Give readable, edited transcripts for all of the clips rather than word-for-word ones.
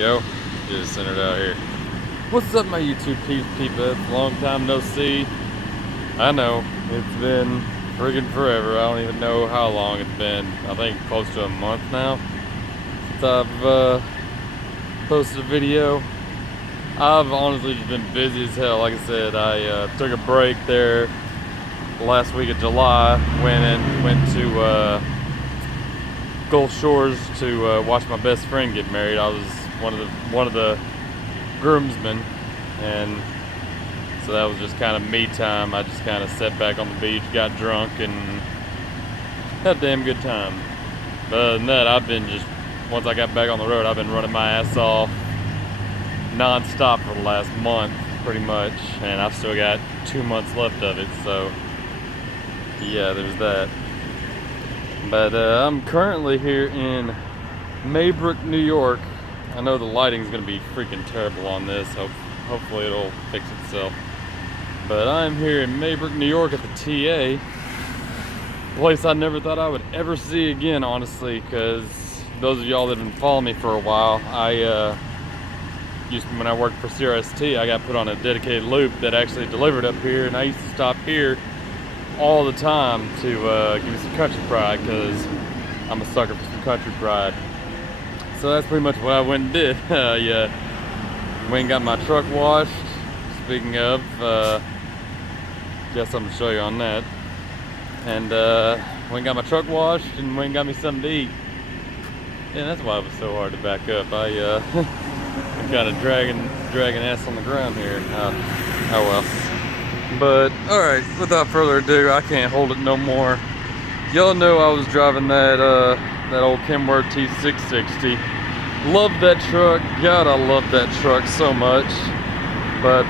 go. Just centered out here. What's up, my YouTube people? It's a long time no see. I know, it's been friggin' forever. I don't even know how long it's been. I think close to a month now since I've posted a video. I've honestly just been busy as hell. Like I said, I took a break there the last week of July. Went to Gulf Shores to watch my best friend get married. I was one of the groomsmen, and so that was just kind of me time. I just kind of sat back on the beach, got drunk, and had a damn good time. But other than that, once I got back on the road, I've been running my ass off non-stop for the last month, pretty much, and I've still got 2 months left of it, so yeah, there's that. But I'm currently here in Maybrook, New York. I know the lighting's gonna be freaking terrible on this, so hopefully it'll fix itself. But I'm here in Maybrook, New York at the TA, a place I never thought I would ever see again, honestly, because those of y'all that have been following me for a while, when I worked for CRST, I got put on a dedicated loop that actually delivered up here, and I used to stop here all the time to give me some country pride, because I'm a sucker for some country pride. So that's pretty much what I went and did. Yeah, went and got my truck washed. Speaking of, got something to show you on that. And went and got my truck washed and went and got me something to eat. Yeah, that's why it was so hard to back up. I'm kind of dragging ass on the ground here. Oh well. But all right, without further ado, I can't hold it no more. Y'all know I was driving that old Kenworth T660. Love that truck. God, I love that truck so much. But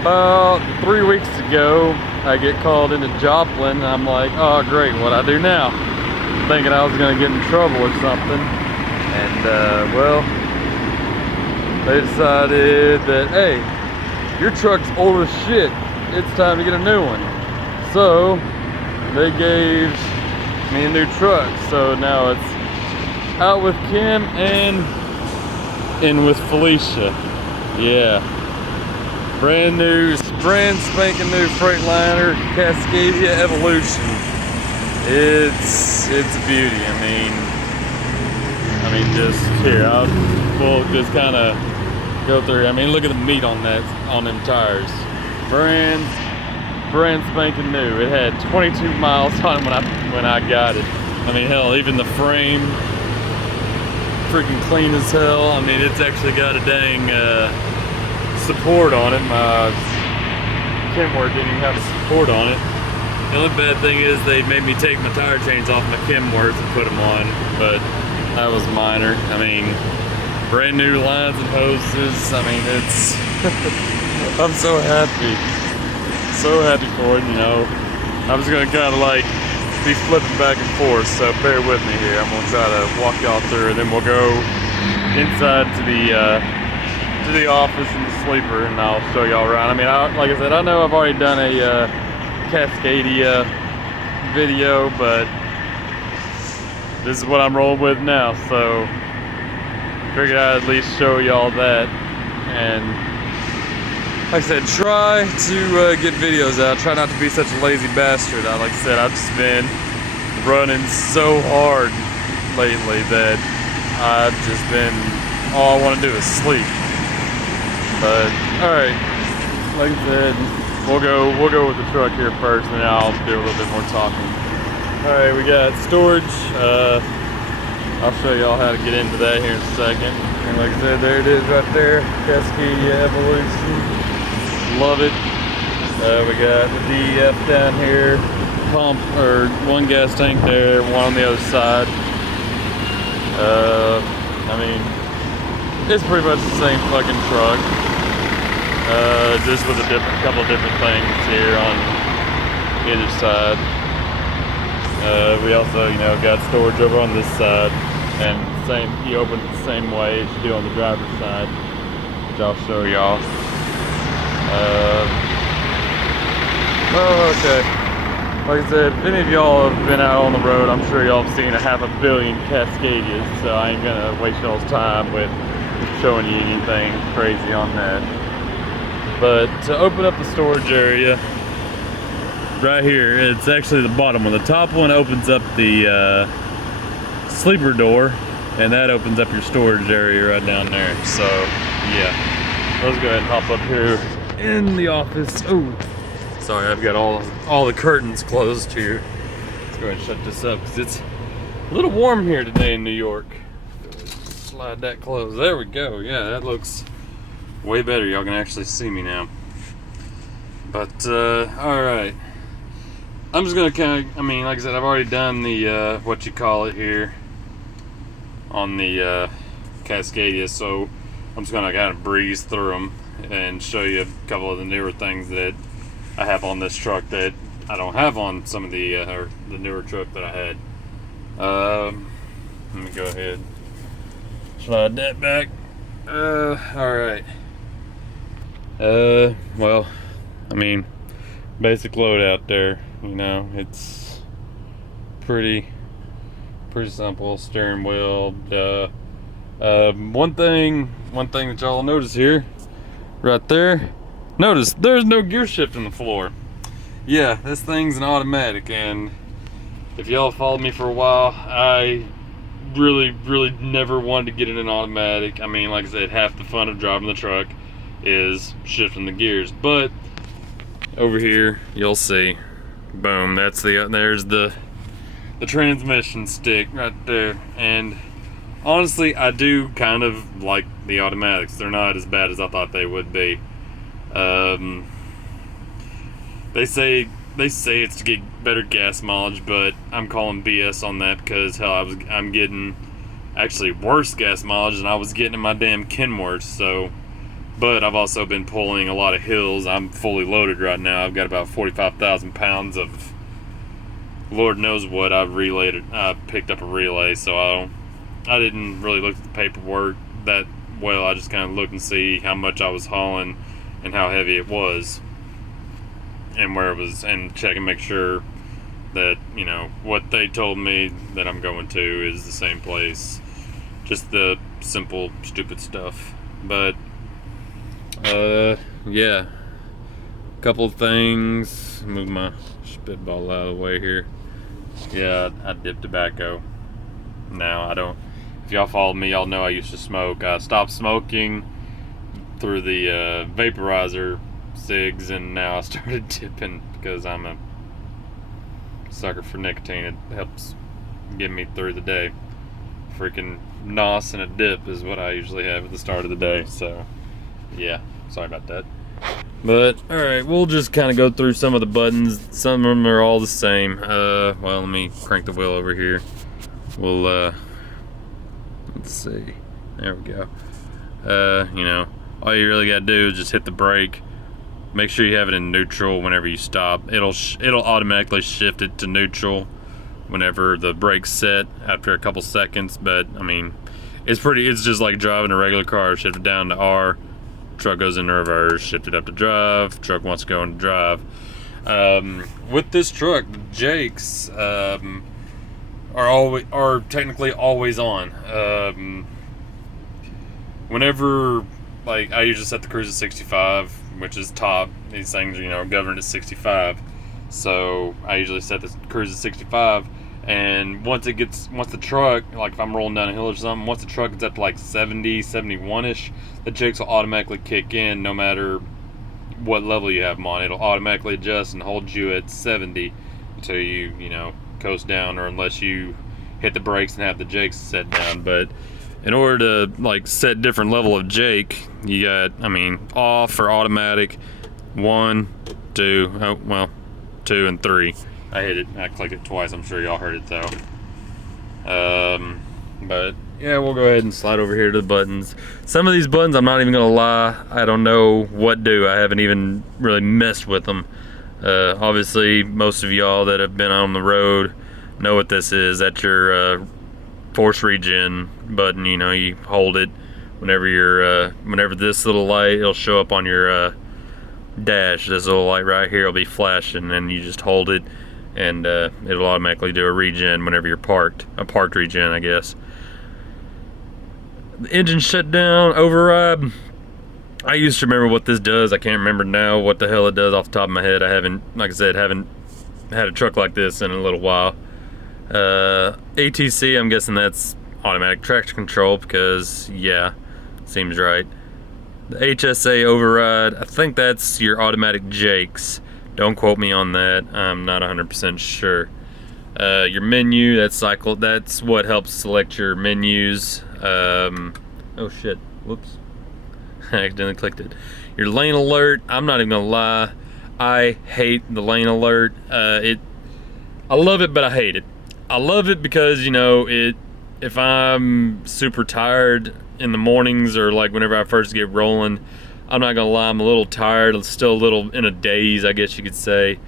about 3 weeks ago, I get called into Joplin. I'm like, oh great, what I do now? Thinking I was gonna get in trouble or something. And well, they decided that, hey, your truck's old as shit. It's time to get a new one. So they gave me a new truck. So now it's out with Kim and in with Felicia. Yeah. Brand spanking new Freightliner Cascadia Evolution. It's a beauty. I mean, just here, we'll just kind of go through. I mean, look at the meat on them tires. Brand spanking new. It had 22 miles on it when I got it. I mean, hell, even the frame, freaking clean as hell. I mean, it's actually got a dang support on it. My Kenworth didn't even have a support on it. The only bad thing is they made me take my tire chains off my Kenworth and put them on, but that was minor. I mean, brand new lines and hoses. I mean, it's I'm so happy for it, you know. I'm just gonna kind of like be flipping back and forth, so bear with me here. I'm gonna try to walk y'all through, and then we'll go inside to the office in the sleeper, and I'll show y'all around. I mean, like I said, I know I've already done a Cascadia video, but this is what I'm rolling with now, so figured I'd at least show y'all that. And like I said, try to get videos out. Try not to be such a lazy bastard. Like I said, I've just been running so hard lately that I've just been, all I want to do is sleep. But all right, like I said, we'll go with the truck here first, and then I'll do a little bit more talking. All right, we got storage. I'll show y'all how to get into that here in a second. And like I said, there it is right there, Cascadia Evolution. Love it. We got the DEF down here, pump, or one gas tank there, one on the other side. I mean, it's pretty much the same fucking truck, just with a couple different things here on either side. We also, you know, got storage over on this side, and you open it the same way as you do on the driver's side, which I'll show y'all. Oh, okay. Like I said, if any of y'all have been out on the road, I'm sure y'all have seen 500 million cascadias, so I ain't gonna waste y'all's time with showing you anything crazy on that. But to open up the storage area, right here, it's actually the bottom one. The top one opens up the sleeper door, and that opens up your storage area right down there. So yeah, let's go ahead and hop up here in the office. Oh, sorry, I've got all the curtains closed here. Let's go ahead and shut this up because it's a little warm here today in New York. Slide that closed. There we go. Yeah, that looks way better. Y'all can actually see me now. But all right, I'm just gonna kind of, I mean, like I said, I've already done the what you call it here on the Cascadia, so I'm just gonna kind of breeze through them and show you a couple of the newer things that I have on this truck that I don't have on some of the or the newer truck that I had. Let me go ahead, slide that back. All right. Well, I mean, basic load out there. You know, it's pretty simple. Steering wheel. One thing that y'all notice here, right there. Notice there's no gear shift in the floor. Yeah, this thing's an automatic, and if y'all followed me for a while, I really never wanted to get in an automatic. I mean, like I said, half the fun of driving the truck is shifting the gears. But over here, you'll see, boom, there's the transmission stick right there. And honestly, I do kind of like the automatics. They're not as bad as I thought they would be. They say it's to get better gas mileage, but I'm calling BS on that because hell, I'm getting actually worse gas mileage than I was getting in my damn Kenworth. So, but I've also been pulling a lot of hills. I'm fully loaded right now. I've got about 45,000 pounds of Lord knows what. I picked up a relay, so I didn't really look at the paperwork that well. I just kind of looked and see how much I was hauling and how heavy it was, and where it was, and check and make sure that, you know, what they told me that I'm going to is the same place. Just the simple, stupid stuff. But yeah, a couple of things. Move my spitball out of the way here. Yeah, I dip tobacco. Now I don't. If y'all follow me, y'all know I used to smoke. I stopped smoking through the vaporizer cigs, and now I started dipping because I'm a sucker for nicotine. It helps get me through the day. Freaking nos and a dip is what I usually have at the start of the day. So yeah, sorry about that. But alright, we'll just kind of go through some of the buttons. Some of them are all the same. Well, let me crank the wheel over here. We'll let's see, there we go. You know, all you really gotta do is just hit the brake. Make sure you have it in neutral whenever you stop. It'll automatically shift it to neutral whenever the brake's set after a couple seconds. But I mean, it's just like driving a regular car. Shift it down to R, truck goes into reverse. Shift it up to drive, truck wants to go into drive. With this truck, the Jakes are technically always on. Whenever, like, I usually set the cruise at 65, which is top. These things are, you know, governed at 65. So I usually set the cruise at 65, and once the truck, like if I'm rolling down a hill or something, once the truck gets up to like 70, 71-ish, the Jakes will automatically kick in no matter what level you have them on. It'll automatically adjust and hold you at 70 until you know, coast down, or unless you hit the brakes and have the Jakes set down. But in order to like set different level of Jake, you got, I mean, off or automatic, 1, 2, oh well, 2 and 3. I hit it, I clicked it twice. I'm sure y'all heard it though. But yeah, we'll go ahead and slide over here to the buttons. Some of these buttons, I'm not even gonna lie, I don't know what do. I haven't even really messed with them. Obviously, most of y'all that have been on the road know what this is. That's your force regen button. You know, you hold it whenever you're whenever this little light, it'll show up on your dash. This little light right here will be flashing, and you just hold it and it'll automatically do a regen whenever you're parked. A parked regen, I guess. The engine shut down, override. I used to remember what this does. I can't remember now what the hell it does off the top of my head. I haven't, like I said, haven't had a truck like this in a little while. ATC, I'm guessing that's automatic traction control because, yeah, seems right. The HSA override, I think that's your automatic jakes. Don't quote me on that. I'm not 100% sure. Your menu, that's what helps select your menus. Oh shit, whoops. I accidentally clicked it. Your lane alert, I'm not even gonna lie. I hate the lane alert. I love it, but I hate it. I love it because, you know, if I'm super tired in the mornings or like whenever I first get rolling, I'm not gonna lie, I'm a little tired. I'm still a little in a daze, I guess you could say.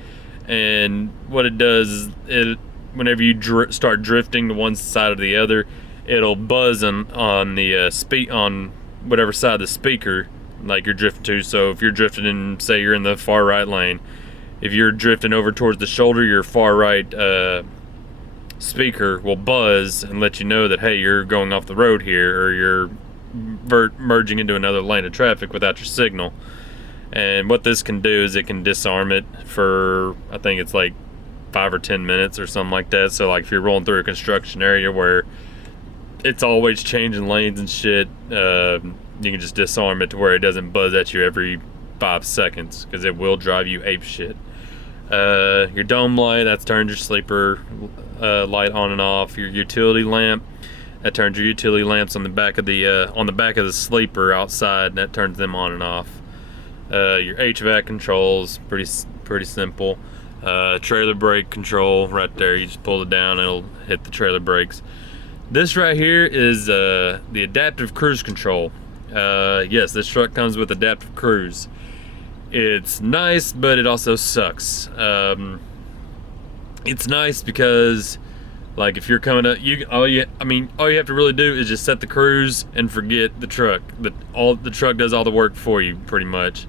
And what it does is whenever you start drifting to one side or the other, it'll buzz on the on whatever side of the speaker like you're drifting to. So if you're drifting in, say you're in the far right lane, if you're drifting over towards the shoulder, your far right speaker will buzz and let you know that, hey, you're going off the road here, or you're merging into another lane of traffic without your signal. And what this can do is it can disarm it for, I think it's like 5 or 10 minutes or something like that. So like if you're rolling through a construction area where it's always changing lanes and shit, you can just disarm it to where it doesn't buzz at you every 5 seconds, because it will drive you ape shit. Your dome light, that's turns your sleeper light on and off. Your utility lamp, that turns your utility lamps on the back of the sleeper outside, and that turns them on and off. Your HVAC controls, pretty simple. Trailer brake control right there, you just pull it down, it'll hit the trailer brakes. This right here is the adaptive cruise control. Yes, this truck comes with adaptive cruise. It's nice, but it also sucks. It's nice because, like, if you're coming up, all you have to really do is just set the cruise and forget the truck. The truck does all the work for you, pretty much,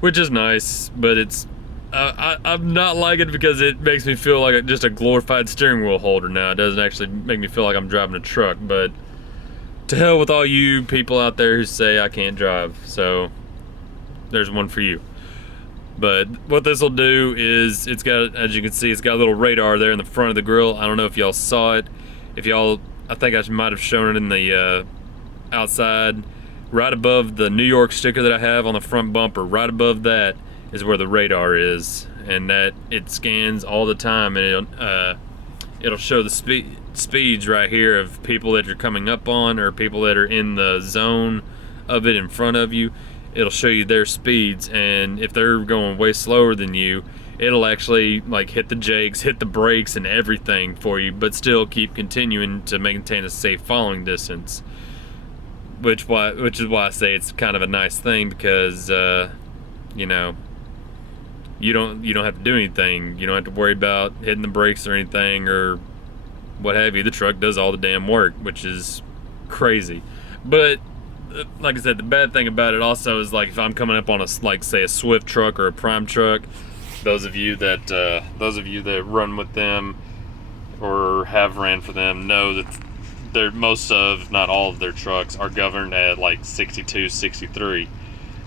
which is nice. But it's I'm not like it because it makes me feel like just a glorified steering wheel holder now. It doesn't actually make me feel like I'm driving a truck. But to hell with all you people out there who say I can't drive. So there's one for you. But what this will do is, it's got, as you can see, it's got a little radar there in the front of the grill. I don't know if y'all saw it. I think I might have shown it in the outside. Right above the New York sticker that I have on the front bumper, right above that is where the radar is, and that it scans all the time, and it'll show the speeds right here of people that you're coming up on, or people that are in the zone of it in front of you. It'll show you their speeds, and if they're going way slower than you, it'll actually like hit the jakes, hit the brakes and everything for you, but still keep continuing to maintain a safe following distance. Which is why I say it's kind of a nice thing, because you know, you don't have to do anything. You don't have to worry about hitting the brakes or anything or what have you. The truck does all the damn work, which is crazy. But like I said, the bad thing about it also is, like, if I'm coming up on a Swift truck or a Prime truck, those of you that run with them or have ran for them know that most of, if not all of their trucks are governed at like 62, 63.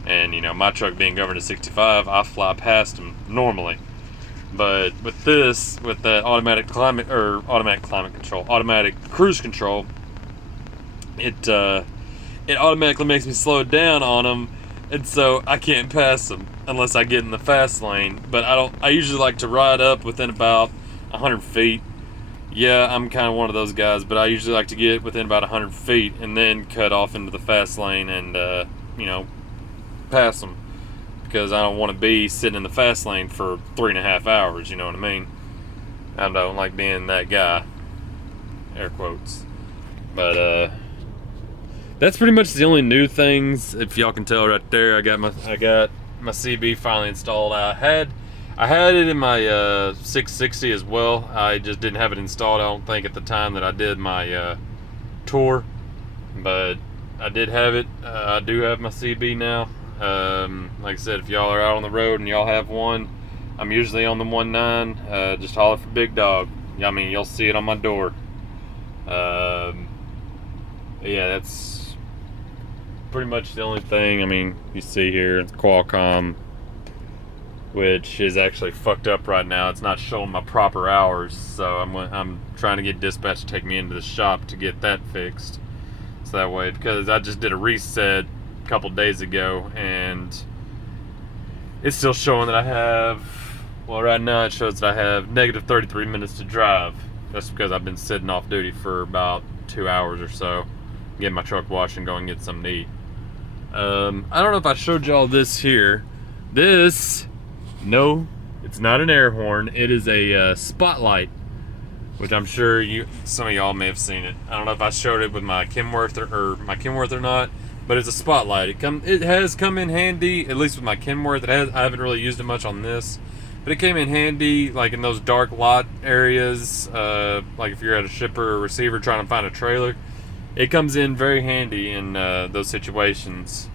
And you know, my truck being governed at 65, I fly past them normally. But with this, with that automatic cruise control, it automatically makes me slow down on them, and so I can't pass them unless I get in the fast lane. But I usually like to ride up within about 100 feet. Yeah, I'm kind of one of those guys, but I usually like to get within about 100 feet and then cut off into the fast lane and, you know, pass them. Because I don't want to be sitting in the fast lane for 3.5 hours, you know what I mean? I don't like being that guy. Air quotes. But, that's pretty much the only new things. If y'all can tell right there, I got my CB finally installed. I had it in my 660 as well. I just didn't have it installed, I don't think, at the time that I did my tour. But I did have it. I do have my CB now. Like I said, if y'all are out on the road and y'all have one, I'm usually on the 1-9. Just holler for Big Dog. I mean, you'll see it on my door. Yeah, that's pretty much the only thing. I mean, you see here, it's Qualcomm, which is actually fucked up right now. It's not showing my proper hours, so I'm trying to get dispatch to take me into the shop to get that fixed. So that way, because I just did a reset a couple days ago, and it's still showing that I have, well, right now it shows that I have negative 33 minutes to drive. That's because I've been sitting off duty for about 2 hours or so, getting my truck washed and going and get something to eat. I don't know if I showed y'all this here. This, no, it's not an air horn. It is a spotlight, which I'm sure some of y'all may have seen it. I don't know if I showed it with my Kenworth or not, but it's a spotlight. It has come in handy, at least with my Kenworth. I haven't really used it much on this, but it came in handy like in those dark lot areas, like if you're at a shipper or receiver trying to find a trailer. It comes in very handy in those situations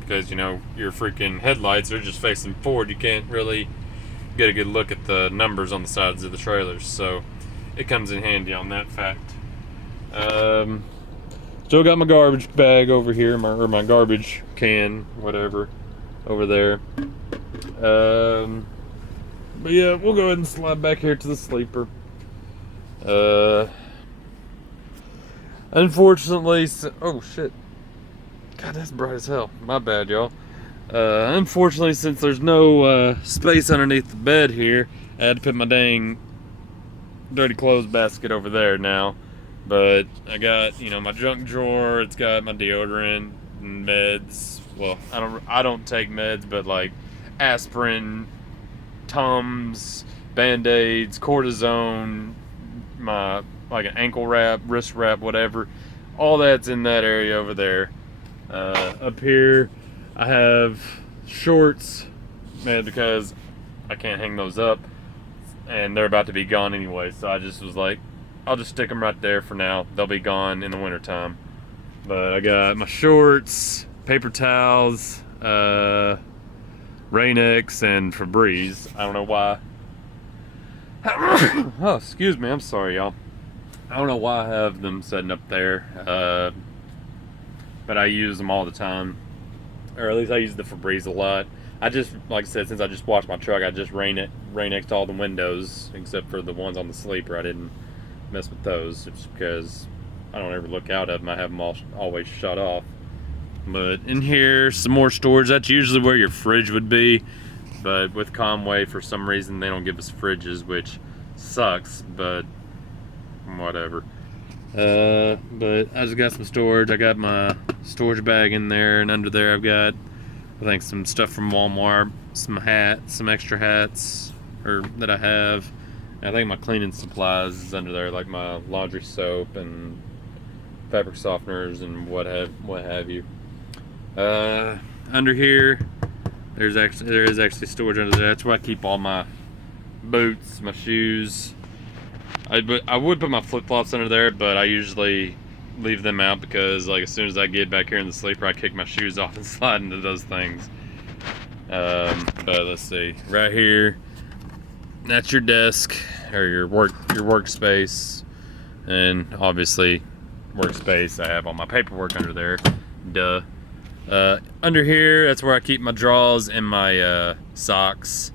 because, you know, your freaking headlights are just facing forward. You can't really get a good look at the numbers on the sides of the trailers, so it comes in handy on that fact. Still got my garbage bag over here, or my garbage can, whatever, over there. But yeah, we'll go ahead and slide back here to the sleeper. Unfortunately, oh shit. God, that's bright as hell. My bad, y'all. Unfortunately, since there's no space underneath the bed here, I had to put my dang dirty clothes basket over there now. But I got, you know, my junk drawer. It's got my deodorant and meds. Well, I don't take meds, but like aspirin, Tums, Band-Aids, cortisone, my like an ankle wrap, wrist wrap, whatever. All that's in that area over there. Up here, I have shorts, man, because I can't hang those up, and they're about to be gone anyway. So I just was like, I'll just stick them right there for now. They'll be gone in the wintertime. But I got my shorts, paper towels, Rain-X, and Febreze. I don't know why. Oh, excuse me. I'm sorry, y'all. I don't know why I have them sitting up there, but I use them all the time, or at least I use the Febreze a lot. I just, like I said, since I just washed my truck, I just Rain-X'd all the windows except for the ones on the sleeper. I didn't mess with those just because I don't ever look out at them. I have them always shut off. But in here, some more storage. That's usually where your fridge would be, but with Conway, for some reason, they don't give us fridges, which sucks, but whatever. But I just got some storage. I got my storage bag in there, and under there I've got, I think, some stuff from Walmart, some hats, some extra hats that I have. And I think my cleaning supplies is under there, like my laundry soap and fabric softeners and what have you. Under here, there is actually storage under there. That's where I keep all my boots, my shoes. I would put my flip-flops under there, but I usually leave them out because, like, as soon as I get back here in the sleeper, I kick my shoes off and slide into those things. But let's see, right here, that's your desk or your workspace, and obviously workspace. I have all my paperwork under there. Duh. Under here, that's where I keep my drawers and my socks.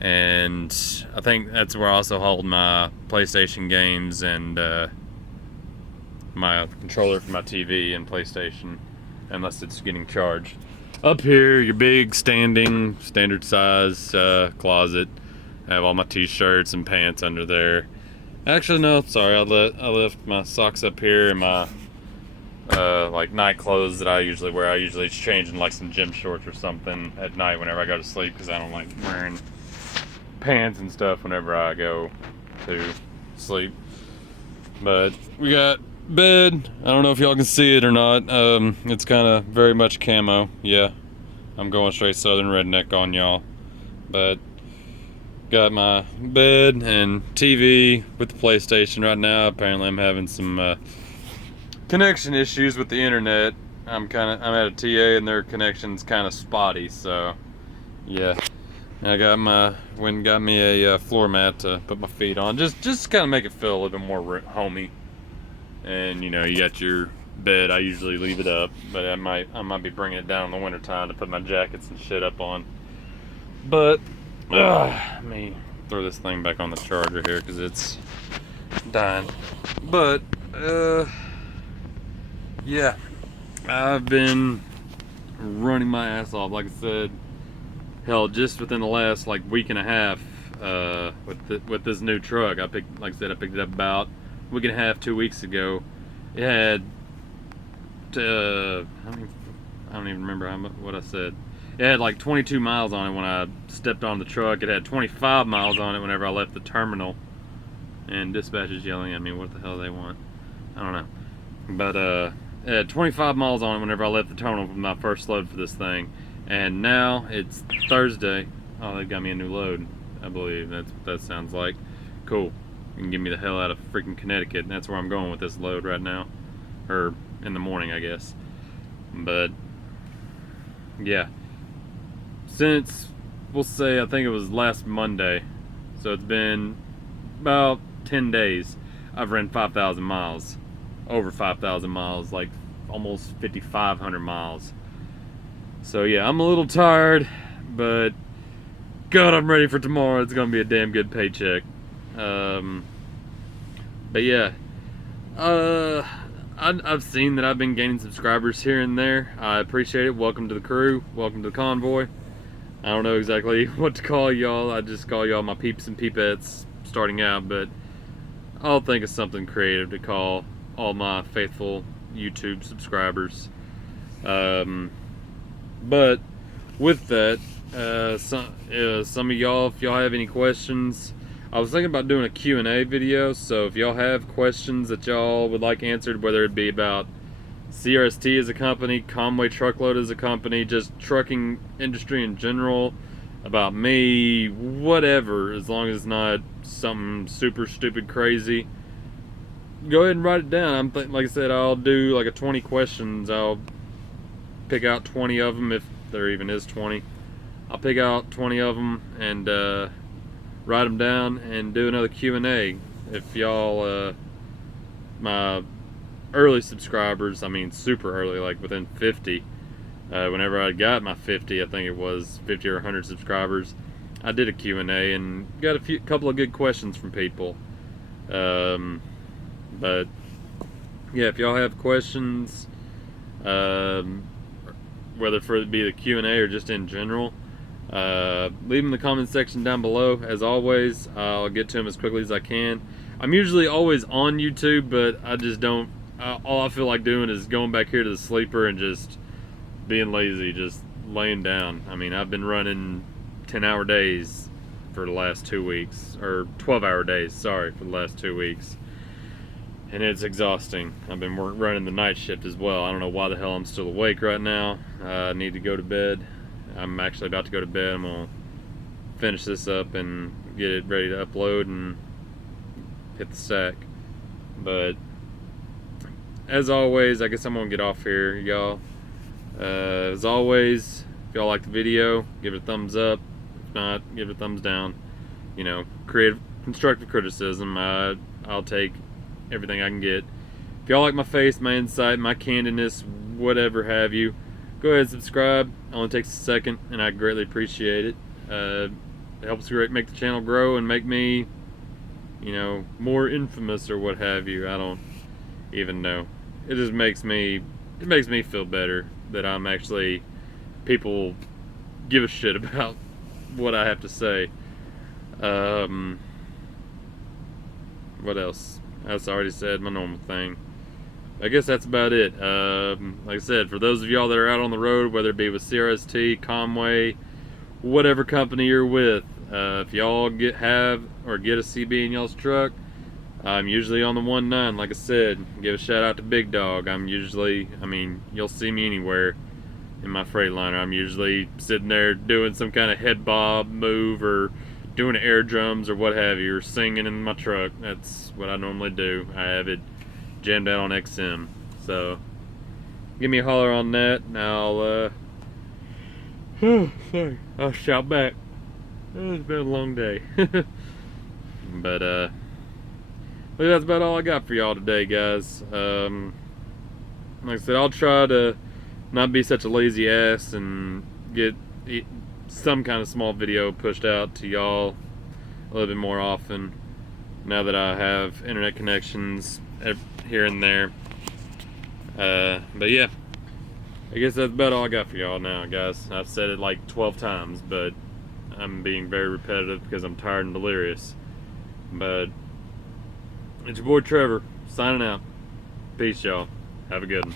And I think that's where I also hold my PlayStation games and my controller for my TV and PlayStation, unless it's getting charged. Up here, your big standard size closet. I have all my t-shirts and pants under there. Actually, no, sorry, I left my socks up here and my like night clothes that I usually wear. I usually change in like some gym shorts or something at night whenever I go to sleep, because I don't like wearing pants and stuff whenever I go to sleep. But we got bed. I don't know if y'all can see it or not. It's kind of very much camo. Yeah, I'm going straight southern redneck on y'all. But got my bed and TV with the PlayStation right now. Apparently I'm having some connection issues with the internet. I'm at a TA and their connection's kind of spotty, so yeah. I went and got me a floor mat to put my feet on, just kind of make it feel a little bit more homey. And you know, you got your bed. I usually leave it up, but I might be bringing it down in the wintertime to put my jackets and shit up on. But let me throw this thing back on the charger here because it's dying. But yeah, I've been running my ass off. Like I said, hell, just within the last like week and a half, with this new truck, like I said, I picked it up about a week and a half, 2 weeks ago. It had, I don't even remember what I said. It had like 22 miles on it when I stepped on the truck. It had 25 miles on it whenever I left the terminal. And dispatch is yelling at me. What the hell do they want? I don't know. But it had 25 miles on it whenever I left the terminal with my first load for this thing. And now it's Thursday. Oh, they got me a new load, I believe. That's what that sounds like. Cool. You can get me the hell out of freaking Connecticut. And that's where I'm going with this load right now. Or in the morning, I guess. But yeah. Since, we'll say, I think it was last Monday. So it's been about 10 days. I've ran 5,000 miles. Over 5,000 miles. Like almost 5,500 miles. So yeah, I'm a little tired, but God, I'm ready for tomorrow. It's gonna be a damn good paycheck. But yeah, I've seen that I've been gaining subscribers here and there. I appreciate it. Welcome to the crew. Welcome to the convoy. I don't know exactly what to call y'all. I just call y'all my peeps and peepettes starting out, but I'll think of something creative to call all my faithful YouTube subscribers. But with that, some of y'all, if y'all have any questions, I was thinking about doing a Q&A video. So if y'all have questions that y'all would like answered, whether it be about CRST as a company, Conway Truckload as a company, just trucking industry in general, about me, whatever, as long as it's not something super stupid crazy, go ahead and write it down. Like I said, I'll do like a 20 questions. I'll pick out 20 of them, if there even is 20. I'll pick out 20 of them and write them down and do another Q&A. If y'all, my early subscribers, I mean super early, like within 50, whenever I got my 50, I think it was 50 or 100 subscribers, I did a Q&A and got a couple of good questions from people. But yeah, if y'all have questions, whether for it be the Q&A or just in general, leave them in the comment section down below. As always, I'll get to them as quickly as I can. I'm usually always on YouTube, but I just don't, all I feel like doing is going back here to the sleeper and just being lazy, just laying down. I mean, I've been running 10-hour days for the last 2 weeks, or 12-hour days, sorry, for the last 2 weeks. And it's exhausting. I've been running the night shift as well. I don't know why the hell I'm still awake right now. I need to go to bed. I'm actually about to go to bed. I'm gonna finish this up and get it ready to upload and hit the sack. But as always, I guess I'm gonna get off here, y'all. As always, if y'all like the video, give it a thumbs up. If not, give it a thumbs down. You know, creative, constructive criticism, I'll take everything I can get. If y'all like my face, my insight, my candidness, whatever have you, go ahead and subscribe. It only takes a second, and I greatly appreciate it. It helps make the channel grow and make me, you know, more infamous or what have you. I don't even know. It just makes me feel better that I'm actually, people give a shit about what I have to say. What else? As I already said, my normal thing. I guess that's about it. Like I said, for those of y'all that are out on the road, whether it be with CRST, Conway, whatever company you're with, if y'all get a CB in y'all's truck, I'm usually on the 1.9. Like I said, give a shout out to Big Dog. I mean, you'll see me anywhere in my Freightliner. I'm usually sitting there doing some kind of head bob move or doing air drums or what have you, or singing in my truck. That's what I normally do. I have it jammed out on XM. So give me a holler on that, and I'll shout back. It's been a long day. But that's about all I got for y'all today, guys. Like I said, I'll try to not be such a lazy ass and get some kind of small video pushed out to y'all a little bit more often now that I have internet connections here and there. But yeah, I guess that's about all I got for y'all now, guys. I've said it like 12 times, but I'm being very repetitive because I'm tired and delirious. But it's your boy Trevor signing out. Peace, y'all. Have a good one.